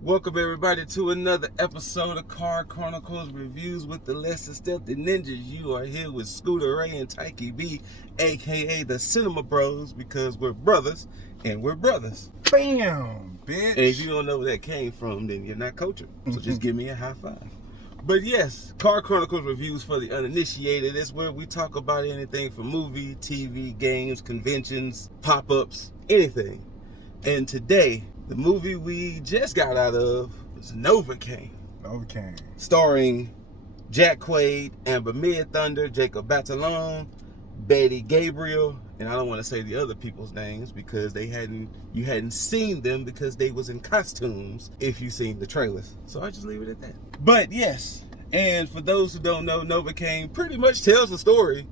Welcome everybody to another episode of Chronicles Reviews with the Less Than Stealthy Ninjas. You are here with Scooter Ray and Tyke B, aka the Cinema Bros, because we're brothers and we're brothers. Bam, bitch. And if you don't know where that came from, then you're not cultured. So just give me a high five. But yes, Chronicles Reviews for the uninitiated. That's where we talk about anything from movie, TV, games, conventions, pop-ups, anything. And today, the movie we just got out of was Novocaine. Novocaine. Starring Jack Quaid, Amber Mid-Thunder, Jacob Batalon, Betty Gabriel, and I don't want to say the other people's names because you hadn't seen them because they was in costumes if you seen the trailers. So I just leave it at that. But yes, and for those who don't know, Novocaine pretty much tells the story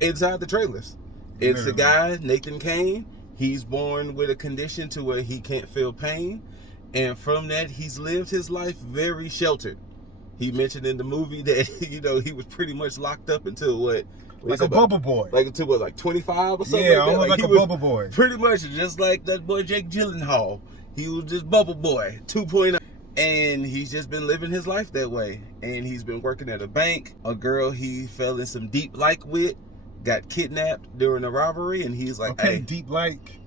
inside the trailers. It's a guy, Nathan Kane. He's born with a condition to where he can't feel pain. And from that, he's lived his life very sheltered. He mentioned in the movie that, he was pretty much locked up until what? Like a bubble boy. Like until what, like 25 or something? Yeah, like that? almost like a bubble boy. Pretty much just like that boy Jake Gyllenhaal. He was just bubble boy 2.0. And he's just been living his life that way. And he's been working at a bank. A girl he fell in some deep like with got kidnapped during a robbery, and he's like, okay, hey, deep like,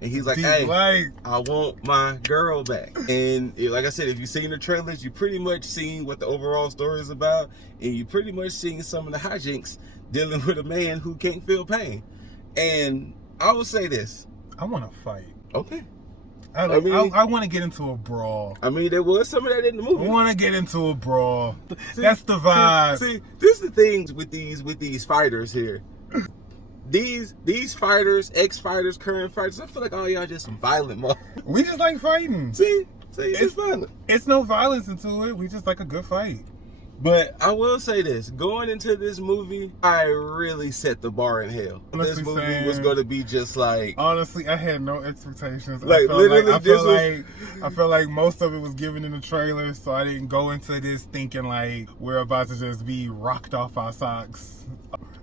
and he's like, deep hey, like. I want my girl back. And like I said, if you've seen the trailers, you pretty much seen what the overall story is about, and you pretty much seen some of the hijinks dealing with a man who can't feel pain. And I will say this, I want to fight. Okay, I want to get into a brawl. I mean, there was some of that in the movie. I want to get into a brawl. That's the vibe. See, this is the things with these fighters here. These fighters, ex-fighters, current fighters, I feel like all y'all just some violent motherfuckers. We just like fighting. See, it's violent. It's no violence into it. We just like a good fight. But I will say this, going into this movie, I really set the bar in hell. Honestly, this movie was going to be just like... Honestly, I had no expectations. Like, I felt like most of it was given in the trailer, so I didn't go into this thinking like we're about to just be rocked off our socks.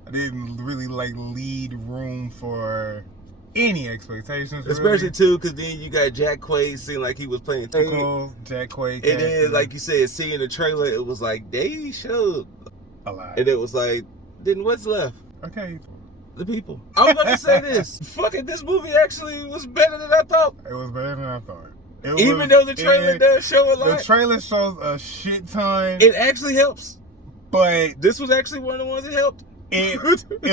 I didn't really lead room for any expectations, especially really. Too, because then you got Jack Quaid seemed like he was playing cool. Jack Quaid, and then like you said, seeing the trailer, it was like they showed a lot, and it was like, then what's left? Okay, the people. I'm gonna say this, fucking this movie actually was better than I thought. It was better than I thought. Even though the trailer does show a lot. The trailer shows a shit ton. It actually helps, but this was actually one of the ones that helped. It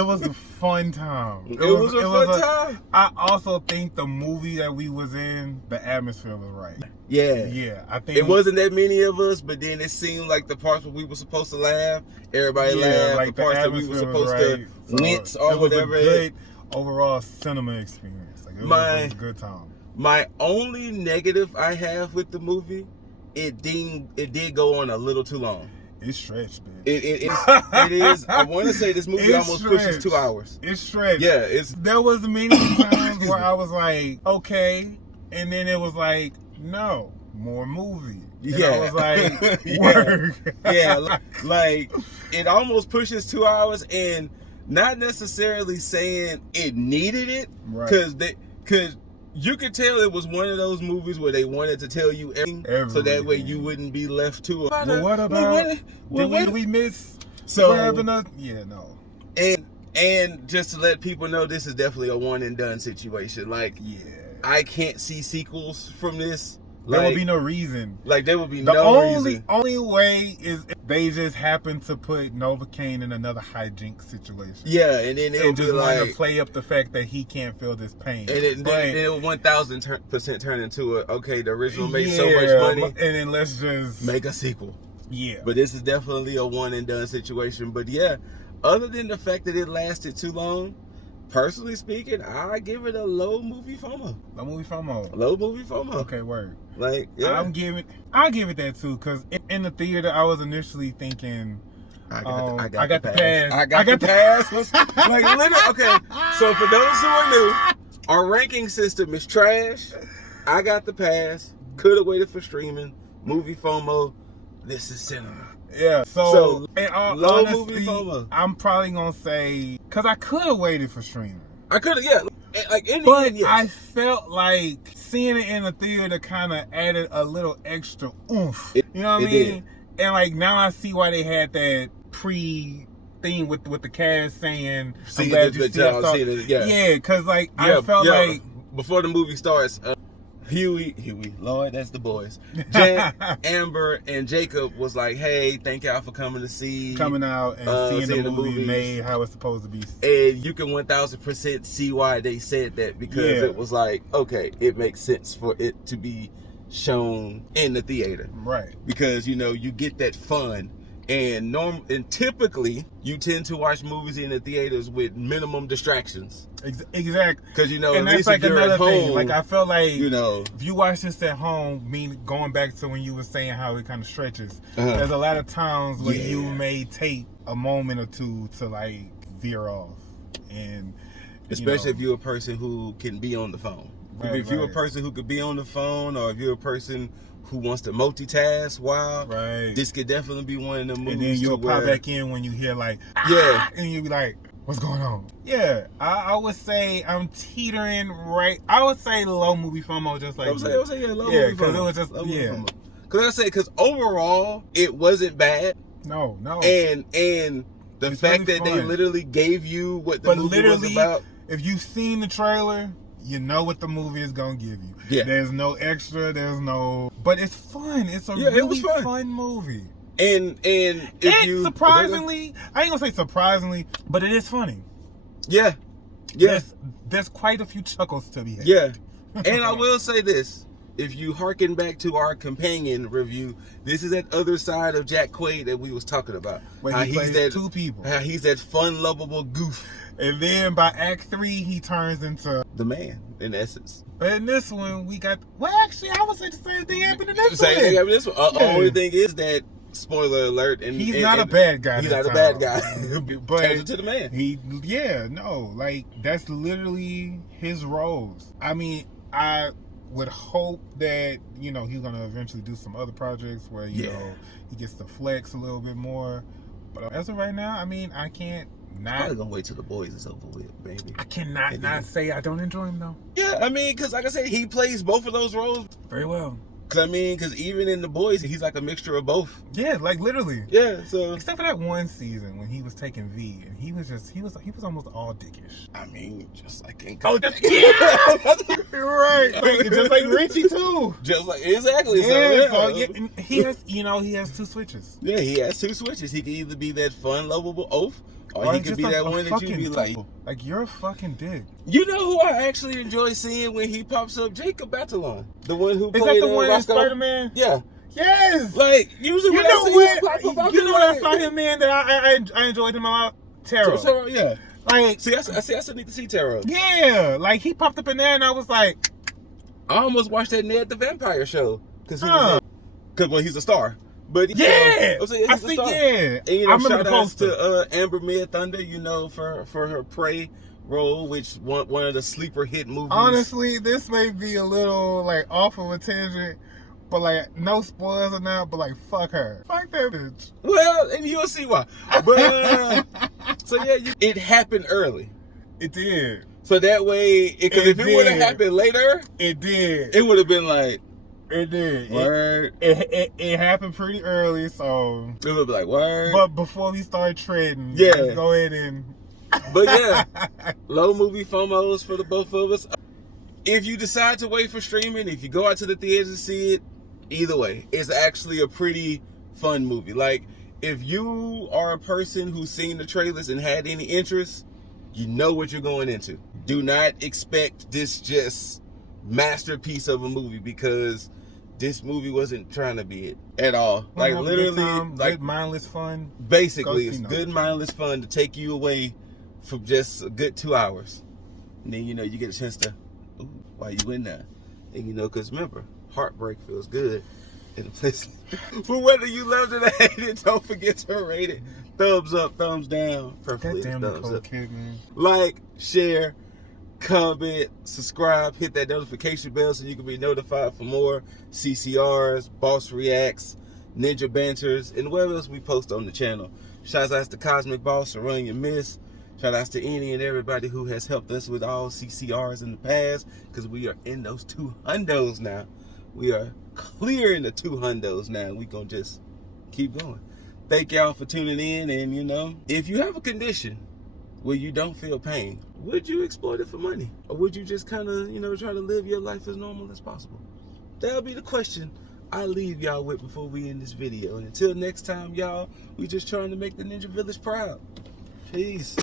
was a fun time. It was a fun time. I also think the movie that we was in, the atmosphere was right. Yeah. I think it wasn't that many of us, but then it seemed like the parts where we were supposed to laugh, everybody laughed. Like the parts that we were supposed to wince or whatever. It was a good overall cinema experience. Like it was a good time. My only negative I have with the movie, it did go on a little too long. It's stretched, bitch. It is. I want to say this movie almost pushes 2 hours. It's stretched. Yeah, There was many times where I was like, okay, and then it was like, no, more movie. And I was like, work. like it almost pushes 2 hours, and not necessarily saying it needed it, because you could tell it was one of those movies where they wanted to tell you everything. So that way you wouldn't be left to it. But what about, did we miss? So, yeah, no. And just to let people know, this is definitely a one and done situation. Like, I can't see sequels from this. There will be no reason. Like, there will be no reason. The only way is if they just happen to put Novocaine in another hijink situation. Yeah, and then it'll just be like to play up the fact that he can't feel this pain. And then it'll 1000% turn into the original made so much money. And then let's just make a sequel. Yeah. But this is definitely a one and done situation. But yeah, other than the fact that it lasted too long, personally speaking, I give it a low movie FOMO. Low movie FOMO. Low movie FOMO. Okay, word. Like, yeah. I'll give it that too, because in the theater I was initially thinking I got the pass. I got the pass. Like, literally, okay. So for those who are new, our ranking system is trash. I got the pass. Could have waited for streaming. Movie FOMO. This is cinema. Yeah, so in all low honesty, movie FOMO. I'm probably gonna say, because I could have waited for streaming. I could have, yeah. like in the But end, yes. I felt like seeing it in the theater kind of added a little extra oomph. You know what I mean? Did. And like now I see why they had that thing with the cast saying, "I'm glad you see it." Yeah, because like I felt like before the movie starts, Huey, Lord, that's the boys. Jack, Amber, and Jacob was like, "Hey, thank y'all for coming out and seeing the movie made how it's supposed to be." And you can 1000% see why they said that, because it was like, okay, it makes sense for it to be shown in the theater, right? Because you get that fun. And typically you tend to watch movies in the theaters with minimum distractions. Exactly. Because and that's like another thing. Like I felt like if you watch this at home, going back to when you were saying how it kind of stretches, there's a lot of times where you may take a moment or two to like veer off, and especially if you're a person who can be on the phone. If you're a person who could be on the phone, or if you're a person who wants to multitask, this could definitely be one of the movies. And then you'll pop back in when you hear like, and you'll be like, what's going on? Yeah, I would say I'm teetering right. I would say low movie FOMO, just like I would say low movie FOMO. Because it was just Because overall it wasn't bad. No. And the fact that they literally gave you what the movie was about. If you've seen the trailer, you know what the movie is gonna give you. Yeah. There's no extra. But it's fun. It's a really fun movie. And surprisingly, I ain't gonna say surprisingly, but it is funny. Yeah. There's quite a few chuckles to be had. Yeah. And I will say this. If you hearken back to our companion review, this is that other side of Jack Quaid that we was talking about. Where he plays two people. How he's that fun, lovable goof. And then by Act 3, he turns into the man, in essence. But in this one, we got... Well, actually, I would say the same thing happened in this one. Same thing happened in this one. The only thing is that, spoiler alert... he's not a bad guy. He's not a bad guy. But turns into the man. Like, that's literally his roles. I mean, I would hope that, he's going to eventually do some other projects where, he gets to flex a little bit more. But as of right now, I mean, I can't probably gonna wait till The Boys is over with, baby. I cannot not say I don't enjoy him though. Yeah, I mean, because like I said, he plays both of those roles very well. Because even in The Boys, he's like a mixture of both. Yeah, like literally. Yeah, so except for that one season when he was taking V, and he was almost all dickish. I mean, just like in you're right. Just like Richie too. Just like exactly. And he has two switches. Yeah, he has two switches. He can either be that fun, lovable oaf, or he could be that one that you be like you're a fucking dick. You know who I actually enjoy seeing when he pops up? Jacob Batalon, the one who is played that the one in Spider-Man? Yeah. Yes. Like usually when I saw him in that I enjoyed him a lot. Taro. Yeah. Like I still need to see Taro. Yeah. Like he popped up in there and I was like, I almost watched that Ned the Vampire show because he's a star. But he's a star. And I remember the poster to Amber Mid-Thunder, for her Prey role, which one of the sleeper hit movies. Honestly, this may be a little like off of a tangent, but like no spoilers or not. But like fuck her, fuck that bitch. Well, and you'll see why. But it happened early. It did. So that way, because if it would have happened later, it did. It would have been like. It did. Word. It happened pretty early, so it would be like word. But before we start treading, let's go ahead and. But low movie FOMOs for the both of us. If you decide to wait for streaming, if you go out to the theaters and see it, either way, it's actually a pretty fun movie. Like if you are a person who's seen the trailers and had any interest, you know what you're going into. Do not expect this just masterpiece of a movie because this movie wasn't trying to be it at all. Like literally, good mindless fun. Basically, it's good mindless fun to take you away for just a good 2 hours, and then you get a chance to, why you in there, and because remember, heartbreak feels good in a place. But whether you loved it or hated it, don't forget to rate it. Thumbs up, thumbs down, preferably thumbs up. Kid, man. Like, share, comment, subscribe, hit that notification bell so you can be notified for more CCRs, Boss Reacts, Ninja Banters, and whatever else we post on the channel. Shouts out to Cosmic Boss for running your miss. Shout outs to any and everybody who has helped us with all CCRs in the past, because we are in those 2 hundos now. We are clearing the 2 hundos now. We gonna just keep going. Thank y'all for tuning in. And you know, if you have a condition where you don't feel pain, would you exploit it for money? Or would you just kind of, you know, try to live your life as normal as possible? That'll be the question I leave y'all with before we end this video. And until next time, y'all, we just trying to make the Ninja Village proud. Peace.